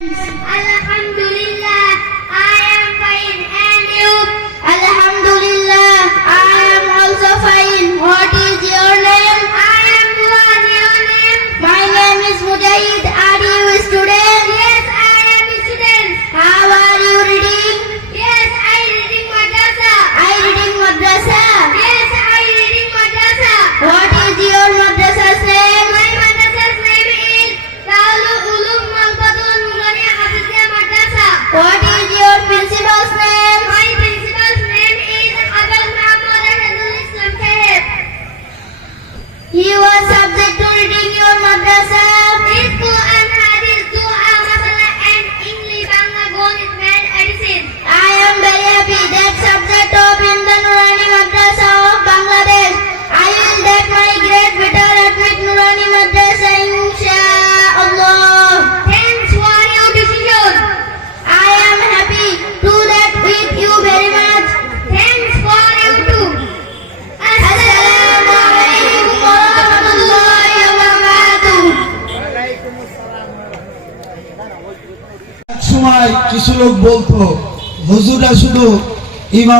Alhamdulillah, I am fine, and you? Alhamdulillah, I am also fine. What is your name? I am Duan. Your name? My name is Mujahid. Are you a student? Yes, I am a student. How are you reading? Yes, I reading madrasa. I reading madrasa. Yes, I reading madrasa. What is your madrasa's name? My madrasa's name is Darul Ulum Malkatul Nuraniya Hafizia Madrasa. What is your principal's name? My principal's name is Abul Muhammad Hazul Islam Sahib. He was subject to reading your madrasa. His Quran, Hadith, Dua, Masala and English, Bangla, Gonit, Math, Edison. I am very happy that subject of in the Nurani Madrasa of Bangladesh. I will get my grade better at Nurani Madrasa, inshallah. Thanks for your decision. I am happy to that with you very much. Thanks for you too. Assalamu alaikum warahmatullahi wabarakatuh. সময় কিছু লোক বলতো হুজুরা শুধু ইমাম